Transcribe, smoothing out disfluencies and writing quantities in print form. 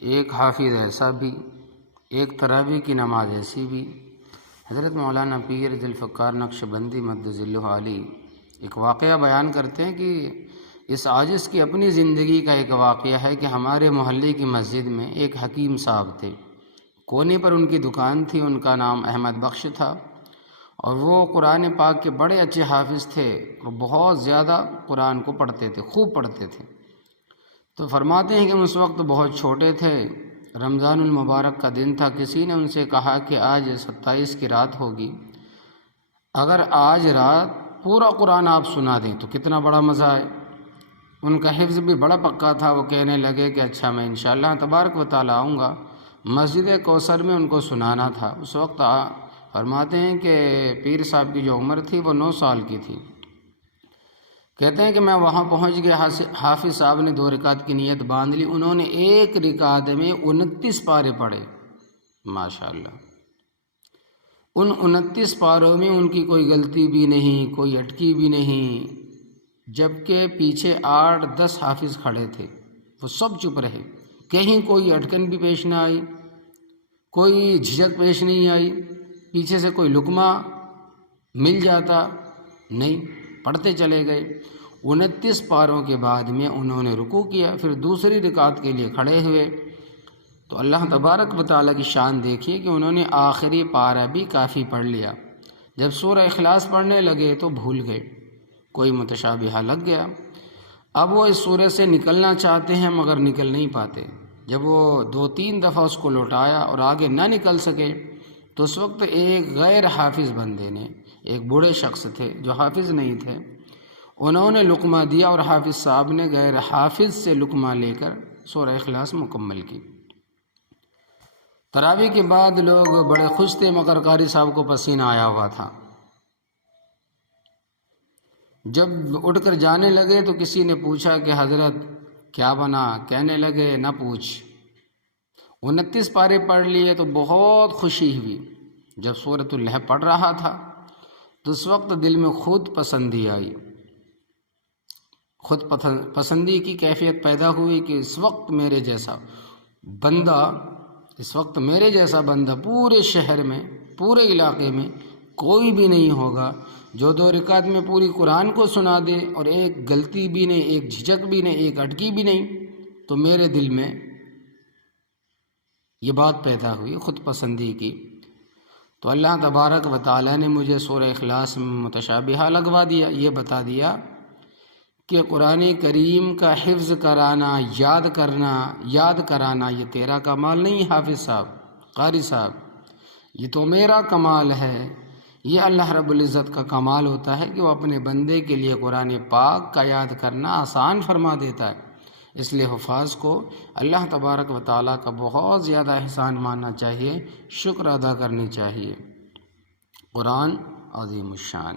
ایک حافظ ایسا بھی، ایک تراویح کی نماز ایسی بھی۔ حضرت مولانا پیر ذوالفقار نقشبندی مد ظلہ علی ایک واقعہ بیان کرتے ہیں کہ اس عاجز کی اپنی زندگی کا ایک واقعہ ہے کہ ہمارے محلے کی مسجد میں ایک حکیم صاحب تھے، کونے پر ان کی دکان تھی، ان کا نام احمد بخش تھا، اور وہ قرآن پاک کے بڑے اچھے حافظ تھے اور بہت زیادہ قرآن کو پڑھتے تھے، خوب پڑھتے تھے۔ تو فرماتے ہیں کہ ہم اس وقت بہت چھوٹے تھے، رمضان المبارک کا دن تھا، کسی نے ان سے کہا کہ آج 27 کی رات ہوگی، اگر آج رات پورا قرآن آپ سنا دیں تو کتنا بڑا مزہ آئے۔ ان کا حفظ بھی بڑا پکا تھا، وہ کہنے لگے کہ اچھا میں انشاءاللہ تبارک و تعالیٰ آؤں گا۔ مسجد کوثر میں ان کو سنانا تھا۔ اس وقت فرماتے ہیں کہ پیر صاحب کی جو عمر تھی وہ 9 سال کی تھی۔ کہتے ہیں کہ میں وہاں پہنچ گیا، حافظ صاحب نے 2 رکعت کی نیت باندھ لی، انہوں نے ایک رکعت میں 29 پارے پڑھے، ماشاءاللہ۔ ان 29 پاروں میں ان کی کوئی غلطی بھی نہیں، کوئی اٹکی بھی نہیں، جبکہ پیچھے 8-10 حافظ کھڑے تھے، وہ سب چپ رہے، کہیں کوئی اٹکن بھی پیش نہ آئی، کوئی جھجک پیش نہیں آئی، پیچھے سے کوئی لقمہ مل جاتا نہیں، پڑھتے چلے گئے۔ 29 پاروں کے بعد میں انہوں نے رکوع کیا، پھر دوسری رکعت کے لیے کھڑے ہوئے، تو اللہ تبارک و تعالیٰ کی شان دیکھیے کہ انہوں نے آخری پارہ بھی کافی پڑھ لیا۔ جب سورہ اخلاص پڑھنے لگے تو بھول گئے، کوئی متشابہہ لگ گیا، اب وہ اس سورہ سے نکلنا چاہتے ہیں مگر نکل نہیں پاتے۔ جب وہ 2-3 دفعہ اس کو لوٹایا اور آگے نہ نکل سکے تو اس وقت ایک غیر حافظ بندے نے، ایک بوڑھے شخص تھے جو حافظ نہیں تھے، انہوں نے لقمہ دیا اور حافظ صاحب نے غیر حافظ سے لقمہ لے کر سورہ اخلاص مکمل کی۔ تراویح کے بعد لوگ بڑے خوش تھے مگر قاری صاحب کو پسینہ آیا ہوا تھا۔ جب اٹھ کر جانے لگے تو کسی نے پوچھا کہ حضرت کیا بنا؟ کہنے لگے نہ پوچھ، 29 پارے پڑھ لیے تو بہت خوشی ہوئی۔ جب سورۃ اللہب پڑھ رہا تھا تو اس وقت دل میں خود پسندی آئی، خود پسندی کی کیفیت پیدا ہوئی کہ اس وقت میرے جیسا بندہ پورے شہر میں، پورے علاقے میں کوئی بھی نہیں ہوگا جو 2 رکعت میں پوری قرآن کو سنا دے اور ایک غلطی بھی نہیں، ایک جھجک بھی نہیں، ایک اٹکی بھی نہیں۔ تو میرے دل میں یہ بات پیدا ہوئی خود پسندی کی، تو اللہ تبارک و تعالیٰ نے مجھے سورہ اخلاص میں متشابہہ لگوا دیا، یہ بتا دیا کہ قرآن کریم کا حفظ کرانا، یاد کرانا یہ تیرا کمال نہیں حافظ صاحب، قاری صاحب، یہ تو میرا کمال ہے۔ یہ اللہ رب العزت کا کمال ہوتا ہے کہ وہ اپنے بندے کے لیے قرآن پاک کا یاد کرنا آسان فرما دیتا ہے۔ اس لیے حفاظ کو اللہ تبارک و تعالیٰ کا بہت زیادہ احسان ماننا چاہیے، شکر ادا کرنی چاہیے۔ قرآن عظیم الشان۔